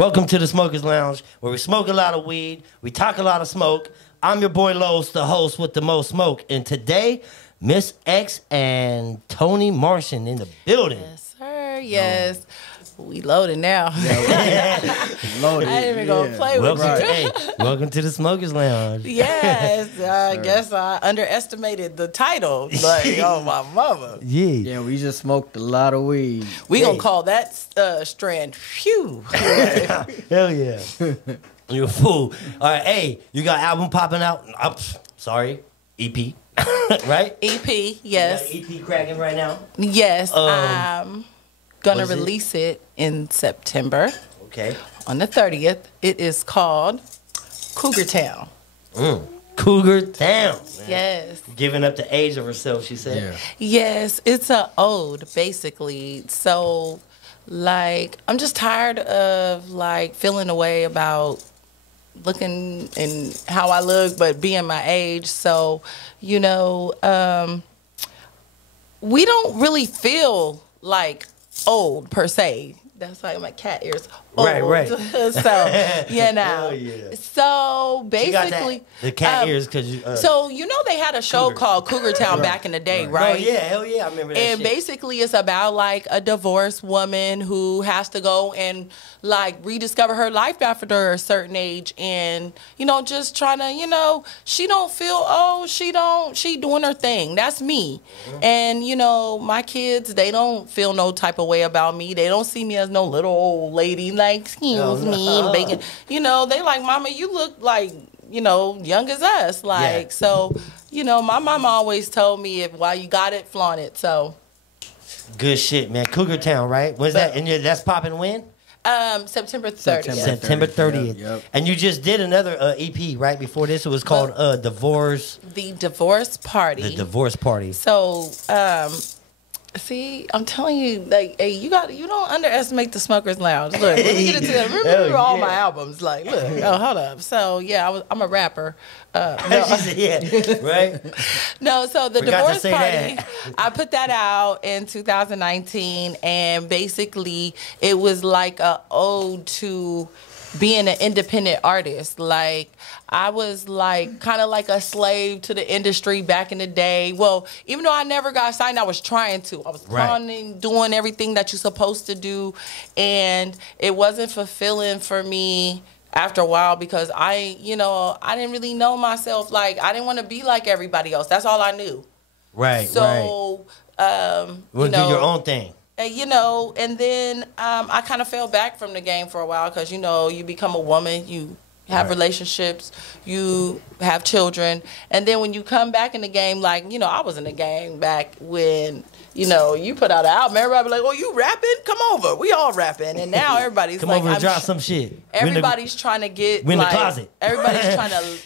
Welcome to the Smokers Lounge, where we smoke a lot of weed, we talk a lot of smoke. I'm your boy Los, the host with the most smoke, and today, Ms.Ex and Tony Martian in the building. Yes, sir. Yes. We loaded now. Loaded. I ain't even gonna play with you. Hey, welcome to the Smokers Lounge. Yes, I guess I underestimated the title. Like, oh my mama. Yeah, we just smoked a lot of weed. We gonna call that strand. Phew. Hell yeah. You're a fool. All right, hey, you got album popping out? Sorry, EP, right? EP, yes. You got EP cracking right now. Yes. Gonna release it in September. Okay. On the 30th. It is called Cougar Town. Cougar Town. Man. Yes. Giving up the age of herself, she said. Yeah. Yes, it's a ode, basically. So, like, I'm just tired of, like, feeling a way about looking and how I look, but being my age. So, you know, we don't really feel like old per se. That's why my cat ears old. Right. So, you know. Yeah. So basically, the cat ears because so you know they had a show called Cougar Town back in the day, right? Oh yeah, hell yeah, I remember that. And shit. basically, it's about like a divorced woman who has to go and like rediscover her life after a certain age, and you know, just trying to, you know, she don't feel old. She doing her thing. That's me. And you know, my kids, they don't feel no type of way about me. They don't see me as no little old lady. Like, excuse me, bacon. You know, they like, Mama, you look like, you know, young as us. Like, so, you know, my mama always told me, if while you got it, flaunt it. So good shit, man. Cougar Town, right? When's that? And that's popping when? September 30th. September 30th. Yep. And you just did another EP right before this. It was called Divorce. The Divorce Party. The Divorce Party. So, see, I'm telling you, like, hey, you don't underestimate the Smokers Lounge. Look, let me get into that. Remember all my albums. Like, look, hold up. So, yeah, I'm a rapper. No. She said, yeah, right? No, so the Forgot to Divorce say Party, that. I put that out in 2019, and basically it was like a ode to being an independent artist. Like, I was like kind of like a slave to the industry back in the day. Well, even though I never got signed, I was trying to. I was planning, doing everything that you're supposed to do, and it wasn't fulfilling for me after a while because I didn't really know myself. Like, I didn't want to be like everybody else. That's all I knew. Right. So, do your own thing. You know, and then I kind of fell back from the game for a while because, you know, you become a woman, you have relationships, you have children, and then when you come back in the game, like, you know, I was in the game back when, you know, you put out an album, everybody be like, oh, you rapping? Come over. We all rapping. And now everybody's Come like, over and drop some shit. Everybody's trying to get, in the like, closet. Everybody's trying to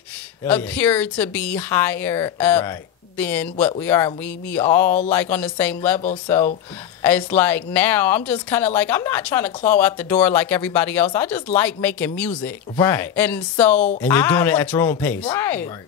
appear to be higher up than what we are, and we be all like on the same level. So it's like now I'm just kind of like, I'm not trying to claw out the door like everybody else. I just like making music, right? And so you're doing it at your own pace, right?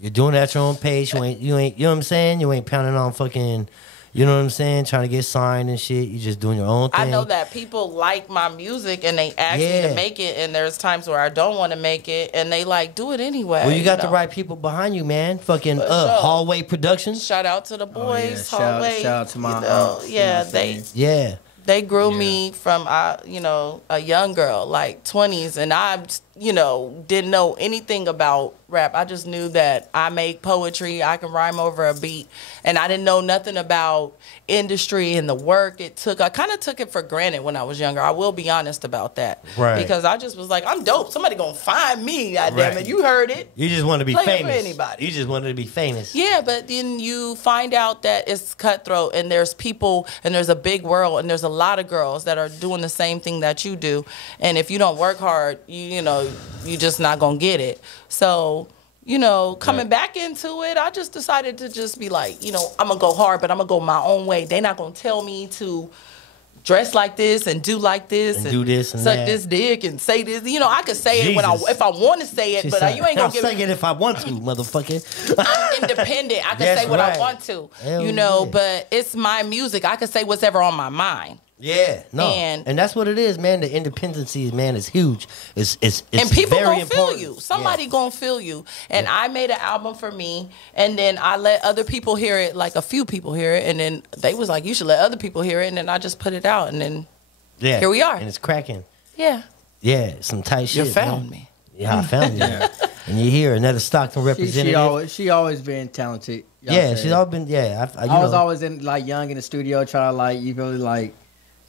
You're doing it at your own pace. You ain't, you know what I'm saying? You ain't pounding on fucking, you know what I'm saying, trying to get signed and shit. You just doing your own thing. I know that people like my music and they ask me to make it, and there's times where I don't want to make it, and they like, do it anyway. Well, you got the right people behind you, man. Fucking Hallway Productions. Shout out to the boys. Hallway. Shout out to my They grew me from you know, a young girl, like 20s, and I, you know, didn't know anything about rap. I just knew that I make poetry, I can rhyme over a beat, and I didn't know nothing about industry and the work it took. I kind of took it for granted when I was younger. I will be honest about that. Right. Because I just was like, I'm dope. Somebody gonna find me, goddamn it. You heard it. You just want to be famous. famous. For anybody. You just wanted to be famous. Yeah, but then you find out that it's cutthroat, and there's people, and there's a big world, and there's a lot of girls that are doing the same thing that you do. And if you don't work hard, you know, you just not gonna get it. So, you know, coming back into it, I just decided to just be like, you know, I'm gonna go hard, but I'm gonna go my own way. They're not gonna tell me to dress like this and do like this and do this and suck that. this dick and say this. You know, I could say it when if I want to say it, She but said, you ain't gonna I'll say it if I want to, motherfucker. I'm independent. I can say what I want to, you know, but it's my music. I can say whatever on my mind. Yeah, no, and that's what it is, man. The independency, man, is huge. It's and people very gonna important. feel you. Somebody gonna feel you. And I made an album for me, and then I let other people hear it. Like a few people hear it, and then they was like, "You should let other people hear it." And then I just put it out, and then here we are. And it's cracking. Yeah, some tight shit. You found man. me. Yeah, I found you. And you hear another Stockton representative. She always been talented. She's always been. Yeah, I was always in like young in the studio trying to like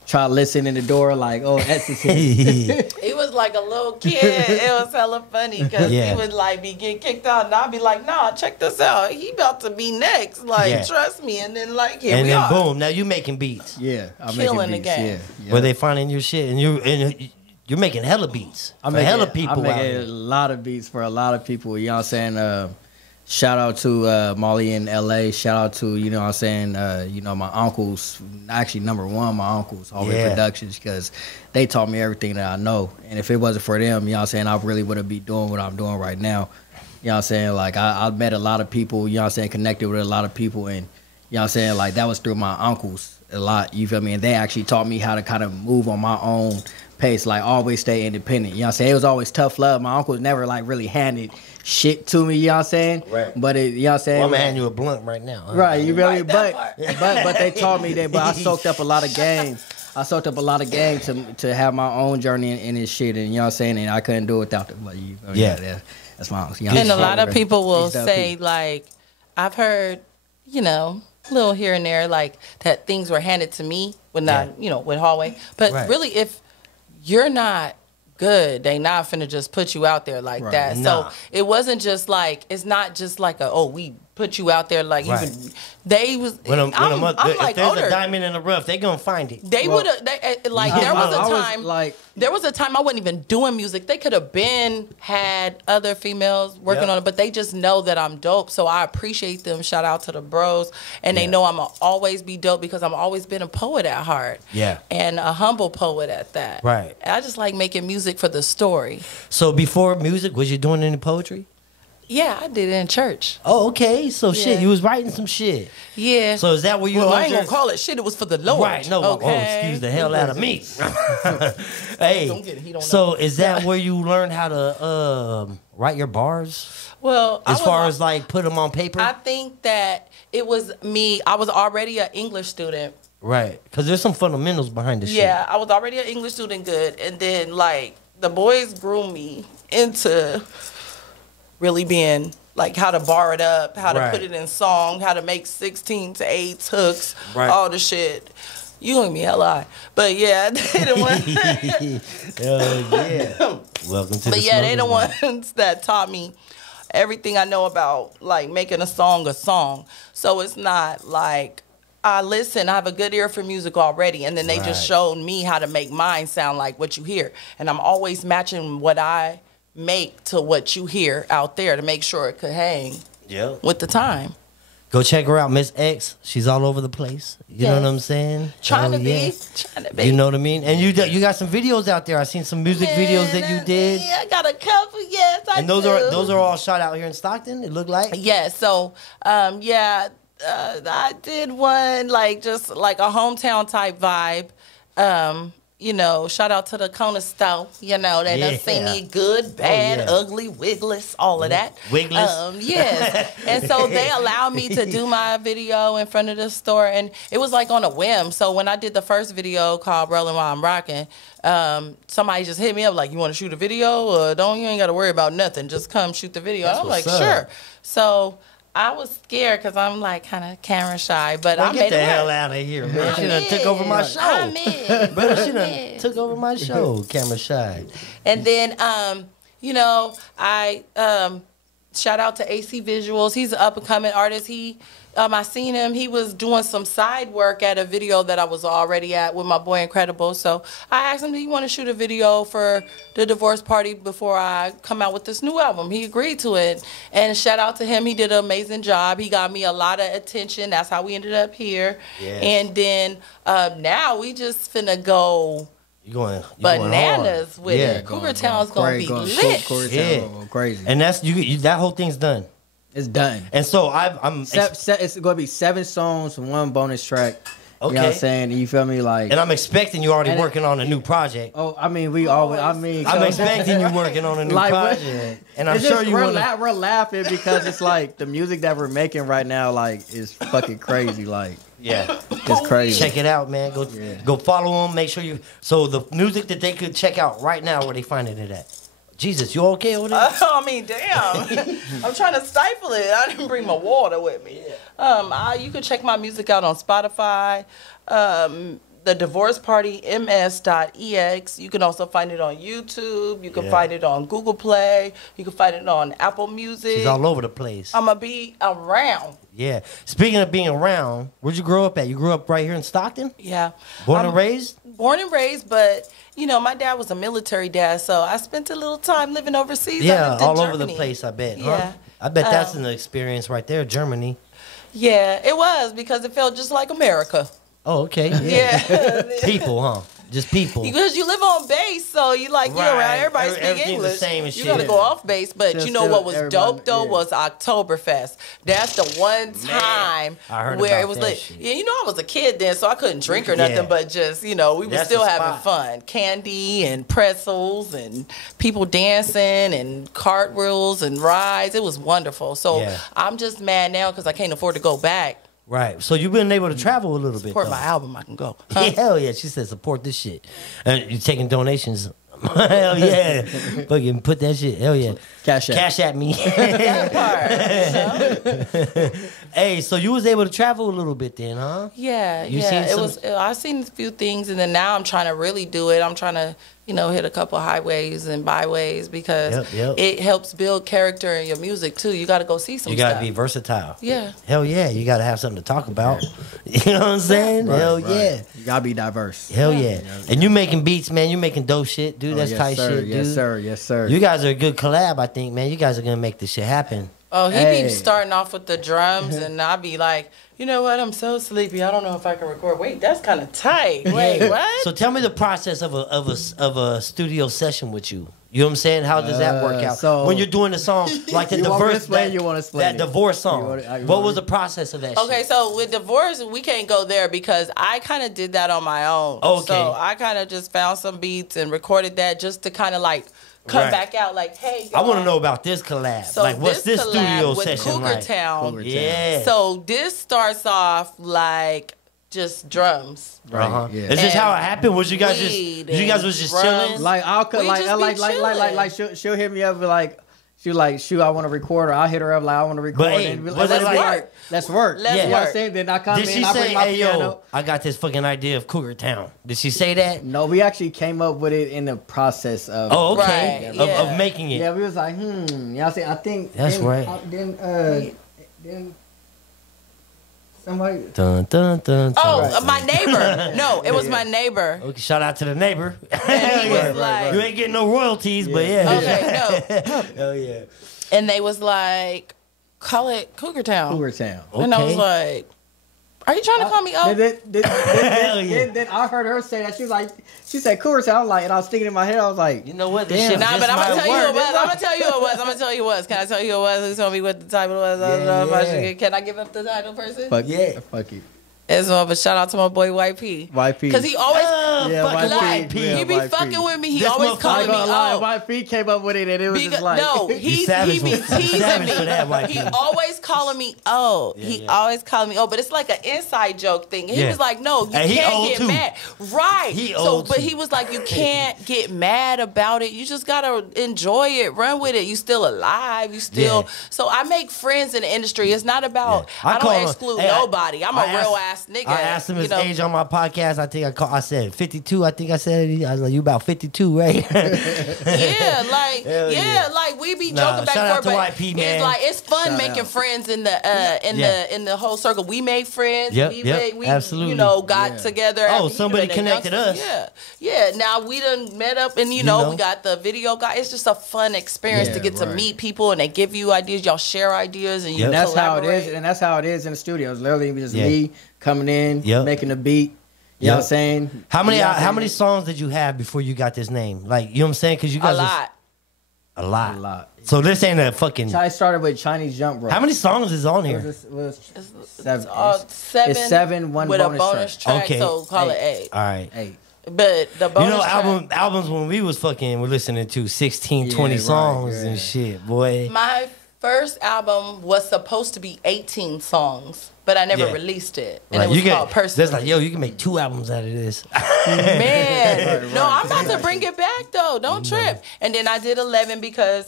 try to listen in the door like ecstasy. He was like a little kid. It was hella funny because he would like be getting kicked out, and I'd be like, "Nah, check this out. He about to be next. Like, trust me." And then like here we are. And then boom, now you making beats. Yeah, I'm killing making beats. the game. Yeah. Where they finding your shit, and you're making hella beats. I'm making hella people. I'm making a lot of beats for a lot of people. You know what I'm saying? Shout out to Molly in LA. Shout out to, you know what I'm saying, my uncles. Actually, number one, my uncles, Hallway Productions, because they taught me everything that I know. And if it wasn't for them, you know what I'm saying, I really wouldn't be doing what I'm doing right now. You know what I'm saying? Like, I met a lot of people, you know what I'm saying, connected with a lot of people. And, you know what I'm saying, like, that was through my uncles a lot. You feel me? And they actually taught me how to kind of move on my own pace, like, always stay independent. You know what I'm saying? It was always tough love. My uncles never, like, really handed shit to me, you know what I'm saying? Right. But you know what I'm saying? Well, I'm gonna hand you a blunt right now. Huh? Right, you really, but they taught me that. But I soaked up a lot of game. I soaked up a lot of game to have my own journey in this shit, and you know what I'm saying? And I couldn't do it without them. But that's my. You know, and a lot of people will say like, I've heard, little here and there, like that things were handed to me when with Hallway. But really, if you're not good, they not finna just put you out there like that. So it wasn't just like, it's not just like we put you out there like they was. I'm if there's a diamond in the rough, they gonna find it. They would have there was a time I wasn't even doing music. They could have had other females working on it, but they just know that I'm dope. So I appreciate them. Shout out to the bros, and they know I'm gonna always be dope because I've always been a poet at heart. Yeah, and a humble poet at that. Right. I just like making music for the story. So before music, was you doing any poetry? Yeah, I did it in church. Oh, okay. So shit, you was writing some shit. Yeah. So is that where you? Well, I ain't gonna call it shit. It was for the Lord. Right. No. Okay. Oh, excuse the hell out of me. Hey. So is that where you learned how to write your bars? Well, as far as like put them on paper. I think that it was me. I was already an English student. Right. Because there's some fundamentals behind the shit. Yeah, I was already an English student, good, and then like the boys groomed me into really being like how to bar it up, how to put it in song, how to make 16 to 8 hooks, all the shit. You gonna be hella high. But yeah, they the ones. Welcome to But yeah, they the ones that taught me everything I know about like making a song. So it's not like I have a good ear for music already, and then they just showed me how to make mine sound like what you hear. And I'm always matching what I make to what you hear out there to make sure it could hang with the time. Go check her out, Ms.Ex. She's all over the place. You know what I'm saying? Trying to be. You know what I mean? And you got some videos out there. I seen some music videos that you did. Yeah, I got a couple. Yes, I do. And those are all shot out here in Stockton. It looked like. Yeah. So, I did one just like a hometown type vibe. Shout out to the Kona Stow. They done seen me good, bad, ugly, wigless, all of that. Wigless? Yes. And so they allowed me to do my video in front of the store, and it was like on a whim. So when I did the first video called Rollin' While I'm Rockin', somebody just hit me up like, you want to shoot a video? Or you ain't got to worry about nothing. Just come shoot the video. I'm like, sure. So I was scared because I'm like kind of camera shy, but I made it work. Get the hell out of here, man. She done took over my show. Brother, she done took over my show, camera shy. And then, I shout out to AC Visuals. He's an up-and-coming artist. I seen him. He was doing some side work at a video that I was already at with my boy Incredible. So I asked him, do you want to shoot a video for the divorce party before I come out with this new album? He agreed to it. And shout out to him. He did an amazing job. He got me a lot of attention. That's how we ended up here. Yes. And then now we just finna go bananas with it. Cougar Town's gonna be lit. Crazy. And that's that whole thing's done. It's done. And so it's going to be 7 songs and 1 bonus track. Okay. You know what I'm saying? You feel me? Like, And I'm expecting you already working on a new project. oh, I mean, we always. I mean, I'm expecting you working on a new Like, what- project, and I'm it's sure just, you we're, want. we're laughing because it's like the music that we're making right now, like, is fucking crazy. Like, Yeah, it's crazy. check it out, man. Go follow them. Make sure you. So the music that they could check out right now, where they finding it at? Jesus, you okay over there? I mean, damn. I'm trying to stifle it. I didn't bring my water with me. You can check my music out on Spotify. The Divorce Party, Ms.Ex. You can also find it on YouTube. You can find it on Google Play. You can find it on Apple Music. She's all over the place. I'm going to be around. Yeah. Speaking of being around, where'd you grow up at? You grew up right here in Stockton? Yeah. Born and raised? Born and raised, but, my dad was a military dad, so I spent a little time living overseas. Yeah, I lived in all over Germany. the place, I bet. Huh? Yeah. I bet that's an experience right there, Germany. Yeah, it was, because it felt just like America. Oh, okay. Yeah. People, huh? Just people. Because you live on base, so you around everybody speak Everything's English. the same and you shit. gotta go off base, but Just you know what was everybody- dope though was Oktoberfest. That's the one time I heard where about it was that like, shit. I was a kid then, so I couldn't drink or nothing, Yeah. but just we were That's still the having spot. fun, candy and pretzels and people dancing and cartwheels and rides. It was wonderful. So Yeah. I'm just mad now because I can't afford to go back. Right. So you've been able to travel a little bit, Support though. my album, I can go. Yeah, hell yeah. She said support this shit. You taking donations. Hell yeah. Fucking put that shit. Hell yeah. Cash App. Cash at me. That part, Hey, so you was able to travel a little bit then, huh? Yeah, You yeah. seen It some- was. I've seen a few things, and then now I'm trying to really do it. I'm trying to, hit a couple highways and byways because Yep. it helps build character in your music too. You got to go see some You got to stuff. be versatile. Yeah. Hell yeah. You got to have something to talk about. You know what I'm saying? Hell yeah. You gotta be diverse. Hell yeah. And you making beats, man. You making dope shit, dude. Oh, That's yes, tight sir. shit, dude. Yes, sir. Yes, sir. You guys are a good collab, I think, man. You guys are going to make this shit happen. Oh, he Hey. be starting off with the drums, and I be like, you know what? I'm so sleepy. I don't know if I can record. Wait, that's kind of tight. Wait, what? So tell me the process of a studio session with you. You know what I'm saying? How does that work out? so- when you're doing the song, like the You want me to divorce, explain? You wanna explain that it? divorce song. You want- What was the process of that? Okay, shit? so with divorce, we can't go there because I kind of did that on my own. Okay. So I kind of just found some beats and recorded that just to kind of like come Right. back out like, hey, I want to y'all. know about this collab. So like, what's this collab studio with session Cougar like? Town. Cougar Yeah. So this starts off like just drums. Uh-huh. Yeah. Is this And how it happened? Was you guys weed you guys was just and chilling? drums. Like I'll cut We like just be she'll hit me up and like she like shoot I want to record or I'll hit her up like I want to record hey, and be was like, it let's like- work. Let's work. Let's You know what I'm work. saying? Then I come Did in, she I say, bring my "Hey piano. yo, I got this fucking idea of Cougar Town"? Did she say that? No, we actually came up with it in the process of Oh, okay. Right, yeah. Of making it. yeah, we was like, you know what I'm saying? I think That's then, right. Then somebody Dun dun dun. dun. Oh, my neighbor. No, it was my neighbor. Okay, shout out to the neighbor. And he was like, You ain't getting no royalties, but yeah. okay, no. Hell yeah. And they was like, call it Cougar Town. Cougar Town. And I was Okay. like, are you trying to call me up? Hell yeah. Then I heard her say that she said Cougar Town. I was like, and I was thinking in my head, I was like, You know what? This Damn. shit Nah, just but I'm might gonna tell you work. who it was. I'm gonna tell you who it was. I'm gonna tell you who it was. Can I tell you who it was? Who told me what the title was? I don't know if I should Yeah. get, can I give up the title person? fuck Yeah. fuck you, It's more of a shout out to my boy YP. YP. Because he always Yeah, fucking like, YP. he be YP. fucking with me. He This always motherfucker- calling I me ain't gonna lie, out. YP came up with it and it was just like No, he be savage for- teasing savage me. for that, YP. He always calling me oh. He yeah. always calling me oh, but it's like an inside joke thing. He Yeah. was like, no, you And he can't old get too. mad. Right. He so old but too. he was like, you can't get mad about it. You just gotta enjoy it, run with it. You still alive. You still Yeah. so I make friends in the industry. It's not about Yeah. I call don't him- exclude hey, nobody. I'm a I real asked- ass nigga. I asked him his you know? age on my podcast. I said 52. I think I said I was like, you about 52, right? Yeah, like Hell yeah, yeah. like we be Nah, joking back shout and out forth, to but YP, man. it's like it's fun Shout making out. friends in Yeah. the whole circle. We made friends. Yep, we yep, made, we absolutely. got Yeah. together. Oh, after, somebody and connected youngsters. us. Yeah. Now we done met up, and you know we got the video guy. It's just a fun experience Yeah, to get to right. meet people, and they give you ideas. Y'all share ideas, and you Yep. And that's how it collaborate. is, and that's how it is in the studio. It's literally just Yeah. me coming in, Yep. making a beat. You know what I'm Yep. saying? How many You know what I'm how many saying? songs did you have before you got this name? Like, you know what I'm saying? Because you A guys lot. A lot. A lot. So this ain't a fucking. I started with Chinese Jump Rope. How many songs is on here? It was It's 7. It's 7, one with bonus a bonus track. Okay. So call it 8. All right. 8. But the bonus track, albums when we was fucking, we're listening to 16, 20 right, songs yeah. and shit, boy. my first album was supposed to be 18 songs, but I never Yeah. released it. And Right. it was You called get, Personally. that's like, yo, you can make 2 albums out of this. Man, Right, no, right. I'm about to bring it back though. Don't trip. And then I did 11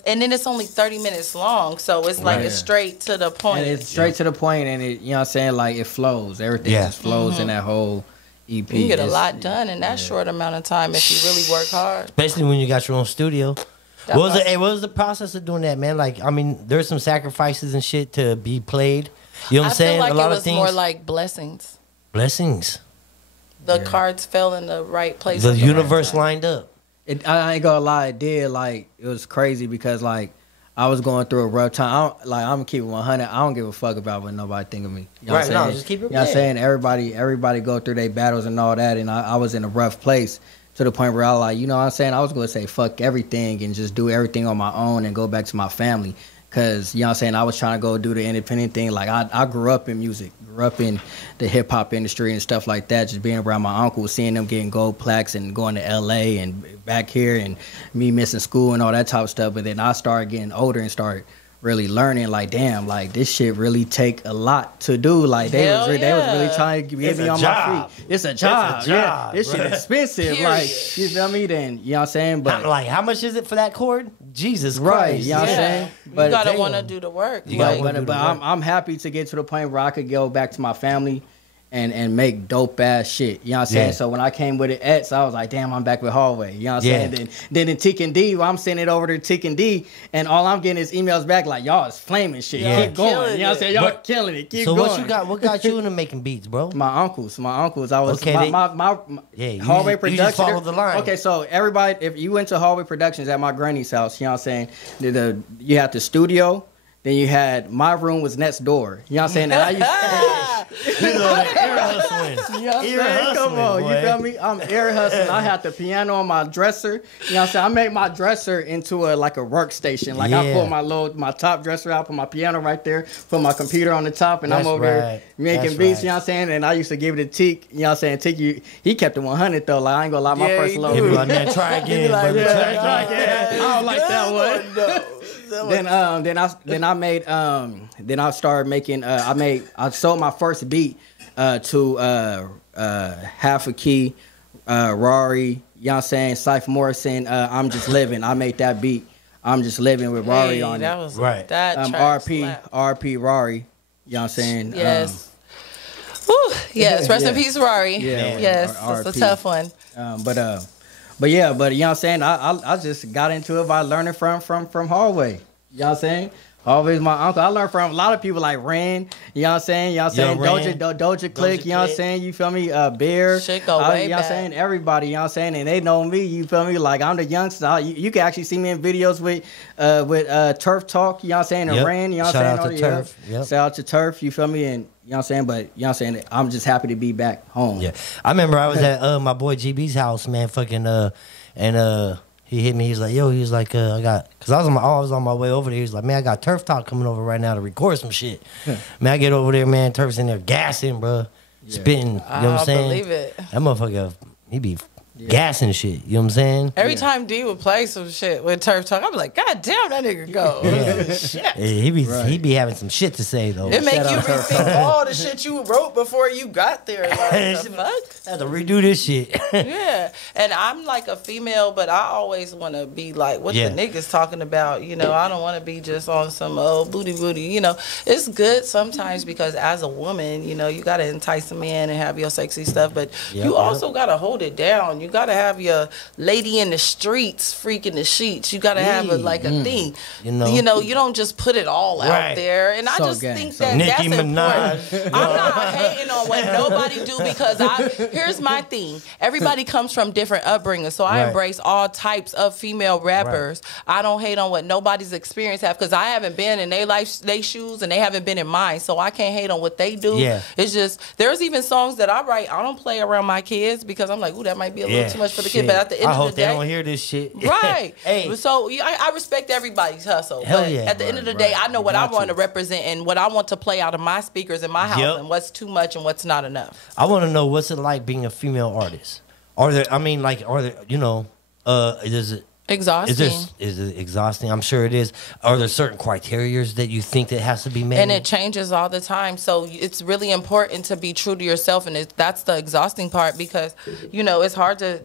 and then it's only 30 minutes long, so it's like Right. it's straight to the point. And it's straight to the point, and it, you know what I'm saying? Like, it flows. Everything Yeah. just flows in that whole EP. you can get a It's- lot done in that short amount of time if you really work hard. Especially when you got your own studio. That's What why- what was the process of doing that, man? Like, I mean, there's some sacrifices and shit to be played. You know what I'm I saying? feel like a lot it of was things. more like blessings. Blessings. The cards fell in the right place. The at universe right time. lined up. I ain't gonna lie, it did. Like, it was crazy because, like, I was going through a rough time. I'm gonna keep it 100. I don't give a fuck about what nobody think of me. You know what I'm Right, no, saying? just keep it You know what I'm real. saying? Everybody go through their battles and all that, and I was in a rough place to the point where I was like, you know what I'm saying? I was gonna say fuck everything and just do everything on my own and go back to my family. Cause, you know what I'm saying, I was trying to go do the independent thing. Like, I grew up in music, grew up in the hip hop industry and stuff like that. Just being around my uncles, seeing them getting gold plaques and going to LA and back here, and me missing school and all that type of stuff. But then I started getting older and started really learning, like, damn, like, this shit really take a lot to do. Like, they Hell was really yeah. trying to get It's me a on job. my feet. It's a job. Yeah, job, this shit bruh. expensive. Period. Like, you feel me? Then, you know what I'm saying? But How much is it for that chord? Jesus Right, Christ. you know what I'm Yeah. saying? You But gotta damn. want to do the work. You gotta Like, wanna do but the work. I'm happy to get to the point where I could go back to my family and make dope ass shit. You know what I'm saying? Yeah. So when I came with it X, I was like, damn, I'm back with Hallway. You know what I'm Yeah. saying? Then in Tick and D, I'm sending it over to Tick and D, and all I'm getting is emails back like, y'all is flaming shit. Yeah. Keep going. Killing You know what I'm it. saying? Y'all But- killing it. Keep So going. what got you into making beats, bro? My uncles. I was Okay, my Yeah, you Hallway just- you Production. just followed the line. Okay, so everybody, if you went to Hallway Productions at my granny's house, you know what I'm saying? You had the studio, then you had my room was next door. You know what I'm saying? And I used You know, the ear hustling. You know what I'm Ear saying? Come hustling, on, boy. you feel me? I'm air hustling. I had the piano on my dresser. You know what I'm saying? I made my dresser into a workstation. Like, I Yeah. pulled my top dresser out, put my piano right there, put my computer on the top, and That's I'm over there right. making That's beats. right. You know what I'm saying? And I used to give it to Teak. You know what I'm saying? Teak, he kept it 100 though. Like, I ain't gonna lie, my Yeah, first he load. He be do. like, man, try again, like, brother. yeah, Try again. I don't like that one. Then I started making I sold my first beat to Half a Key, Rory, you know what I'm saying, Cypher Morrison, I'm Just Living. I made that beat, I'm Just Living, with Rory hey, on that it. was Right. that track slapped. RP Rory, you know what I'm saying? Yes. Whew, yes. Rest in Yeah. peace, Rory. Yeah, Yes. R- It's a RP. tough one. But you know what I'm saying? I just got into it by learning from Hallway. You know what I'm saying? Always my uncle. I learned from a lot of people like Ren. You know what I'm saying? You know what I'm saying? Ren. Doja Click. You know what I'm Click. saying? You feel me? Bear. Shit go way you know what I'm back. saying? Everybody. You know what I'm saying? And they know me. You feel me? Like, I'm the youngster. You can actually see me in videos with Turf Talk. You know what I'm saying? And Yep. Ren. You know what Shout I'm out saying? to Turf. Yep. Shout out to Turf. You feel me? And you know what I'm saying? But you know what I'm saying? I'm just happy to be back home. Yeah, I remember I was at my boy GB's house, man. Fucking he hit me. He's like, yo, he was like, I got, cause I was on my way over there. He was like, man, I got Turf Talk coming over right now to record some shit. Man, I get over there, man. Turf's in there gassing, bro, spitting. You know what I'm I saying? believe it. That motherfucker, he be gassing shit. You know what I'm saying? Every time D would play some shit with Turf Talk, I'm like, God damn, that nigga go. Yeah. Yeah, he be having some shit to say though. It make Shout you out Turf rethink all the shit you wrote before you got there. Like, the fuck? I had to redo this shit. Yeah, and I'm like a female, but I always want to be like what Yeah. the niggas talking about. You know, I don't want to be just on some booty. You know, it's good sometimes because as a woman, you know, you got to entice a man and have your sexy stuff, but you also got to hold it down. You got to have your lady in the streets freaking the sheets. You got to have a thing. You know? You don't just put it all out Right. there. And I So just gang, think so that Nicki that's important. Minaj. I'm not hating on what nobody do because here's my thing. Everybody comes from different upbringings, so I Right. embrace all types of female rappers. I don't hate on what nobody's experience have because I haven't been in their shoes and they haven't been in mine, so I can't hate on what they do. Yeah. It's just there's even songs that I write. I don't play around my kids because I'm like, ooh, that might be a little little too much for the kid. But at the end I of hope the they day, don't hear this shit. right? Hey, So I respect everybody's hustle. Hell but yeah. at the end of the day, I know what I want to represent and what I want to play out of my speakers in my house, and what's too much and what's not enough. I want to know what's it like being a female artist. Are there? Is it Exhausting. Is it exhausting? I'm sure it is. Are there certain criteria that you think that has to be met? And it changes all the time. So it's really important to be true to yourself. And that's the exhausting part because, it's hard to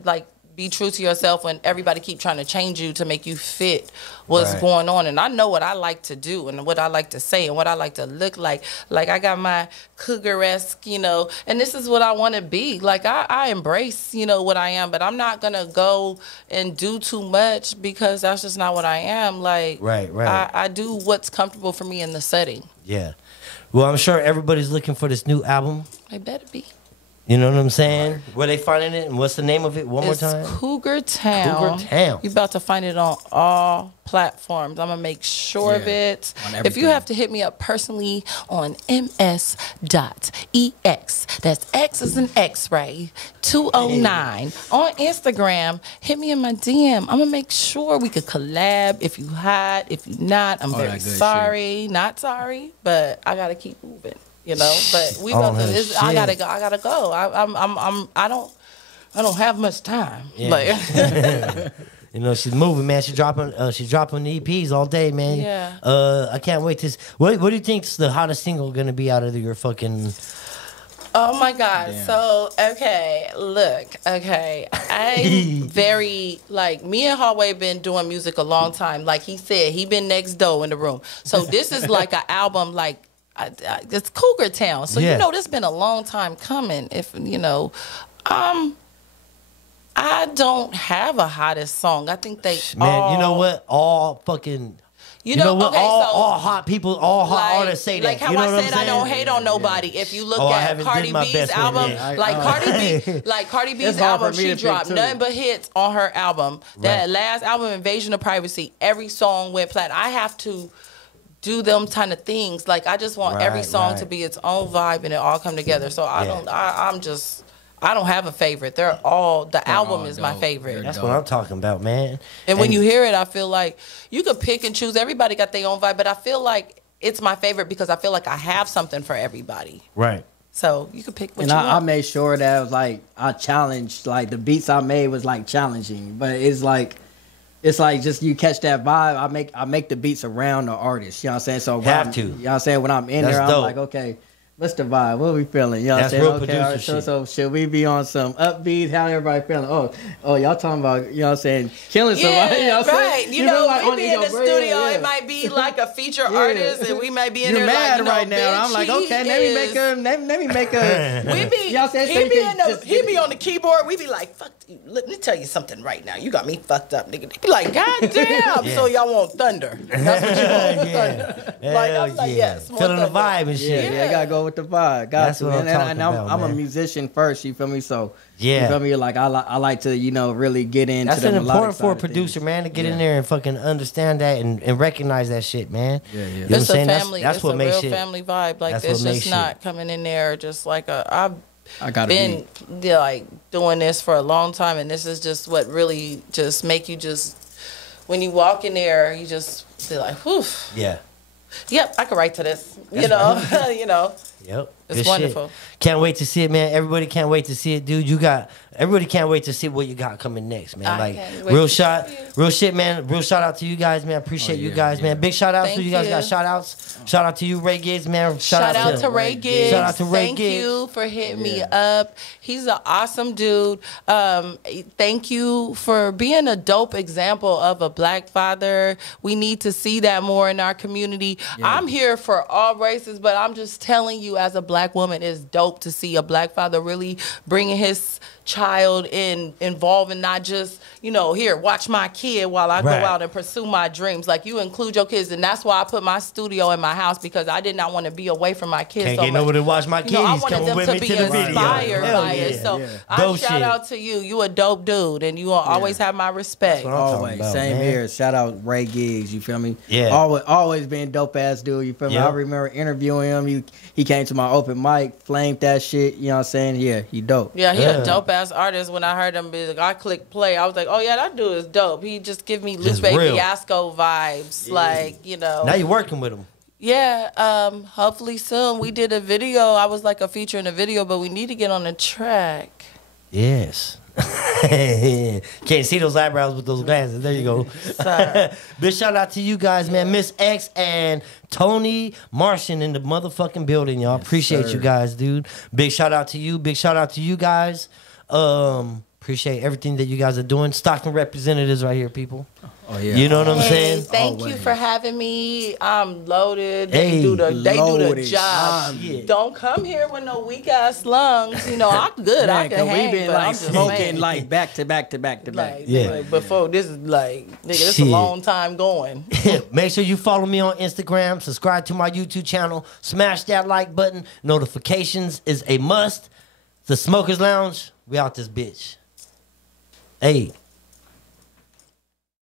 be true to yourself when everybody keep trying to change you to make you fit what's going on. And I know what I like to do and what I like to say and what I like to look like. Like I got my cougar-esque, and this is what I want to be. Like I embrace, what I am, but I'm not going to go and do too much because that's just not what I am. Like, right. I do what's comfortable for me in the setting. Yeah. Well, I'm sure everybody's looking for this new album. They better be. You know what I'm saying? Where they finding it and what's the name of it? One more time. Cougar Town. Cougar Town. You about to find it on all platforms. I'm gonna make sure of it. If you have to hit me up personally on Ms.Ex, that's X as in X-ray 209 on Instagram. Hit me in my DM. I'm gonna make sure we could collab. If you hot, if you not, I'm very sorry. Not sorry, but I gotta keep moving. But we both. I gotta go. I don't have much time. Yeah. She's moving, man. She's dropping the EPs all day, man. Yeah. I can't wait to. What do you think's the hottest single gonna be out of your fucking? Oh my God. Damn. So, I'm very, me and Hallway been doing music a long time. Like he said, he been next door in the room. So this is like an album, it's Cougar Town. So, this been a long time coming. I don't have a hottest song. I think they you know what? All fucking... You know what? All hot people, all hot artists say that. Like how I said, I don't hate on nobody. Yeah. If you look at Cardi B's album, Cardi B's album, she dropped nothing but hits on her album. That last album, Invasion of Privacy, every song went platinum. I have to do them kind of things. Like I just want every song to be its own vibe and it all come together. So I don't have a favorite. They're all the album is my favorite. That's what I'm talking about, man. And when you hear it, I feel like you could pick and choose. Everybody got their own vibe, but I feel like it's my favorite because I feel like I have something for everybody. Right. So you could pick what you want. I made sure that it was I challenged, the beats I made was challenging, but it's just you catch that vibe. I make the beats around the artist. You know what I'm saying? So you know what I'm saying? When I'm in there, I'm like, okay, what's the vibe? What are we feeling? You know what I'm saying? Real okay, all right, so should we be on some upbeat? How everybody feeling? Oh, y'all talking about, you know what I'm saying, killing somebody. You know what I'm right. saying? We be in the studio, it might be like a feature artist, and we might be in there mad right now. I'm like, okay, let me make a. We be, you know what I'm saying? He be on the keyboard. We be like, fuck you. Let me tell you something right now. You got me fucked up, nigga. They be like, God damn. So y'all want thunder. That's what you want, thunder. I'm like, yes. Feeling the vibe and shit. Yeah, gotta go with the vibe. That's what I'm talking about, I'm a musician first, you feel me? So, you feel me? I like to, really get into that's the an melodic important for a producer, man, to get in there and fucking understand that and recognize that shit, man. Yeah. You know what I'm saying? That's what makes it. It's a real family vibe. It's just not coming in there just like I've been doing this for a long time, and this is just what really just make you just, when you walk in there, you just feel like, whew. Yeah. Yep, I could write to this. You know. Yep. It's Good wonderful. Shit. Can't wait to see it, man. Everybody can't wait to see it, dude. Everybody can't wait to see what you got coming next, man. Real shit, man. Real shout out to you guys, man. Appreciate you guys, man. Big shout outs to you guys. Got shout outs. Shout out to you, Ray Gibbs, man. Shout out to Ray Gibbs. Shout out to Ray Gibbs. Thank you for hitting me up. He's an awesome dude. Thank you for being a dope example of a black father. We need to see that more in our community. Yeah. I'm here for all races, but I'm just telling you, as a black woman, it's dope to see a black father really bringing his child involved, and not just, here, watch my kid while I go out and pursue my dreams. Like, you include your kids, and that's why I put my studio in my house, because I did not want to be away from my kids. Can't get nobody to watch my kids. I wanted them to be inspired by it. So I shout out to you. You a dope dude, and you will always have my respect. Always. Same here. Shout out Ray Gibbs. You feel me? Yeah. Always been dope ass dude. You feel me? I remember interviewing him. He came came to my open mic, flamed that shit. You know what I'm saying? Yeah, he dope. Yeah, he a dope ass artist. When I heard him, I clicked play. I was like, oh yeah, that dude is dope. He just give me Lupe Fiasco vibes, like Now you're working with him. Yeah, hopefully soon. We did a video. I was like a feature in a video, but we need to get on the track. Yes. Can't see those eyebrows with those glasses. There you go. Big shout out to you guys, man. Ms.Ex and Tony Martian in the motherfucking building, y'all. Appreciate you guys, dude. Big shout out to you. Big shout out to you guys. Appreciate everything that you guys are doing. Stockton representatives right here, people. Oh yeah. You know what I'm saying? Thank you for having me. I'm loaded. They do the job. Don't come here with no weak ass lungs. You know, I'm good. I can hang. We've been like smoking like back to back. Like, before this is like, nigga, this is a long time going. Make sure you follow me on Instagram. Subscribe to my YouTube channel. Smash that like button. Notifications is a must. The Smokers Lounge. We out this bitch. Hey.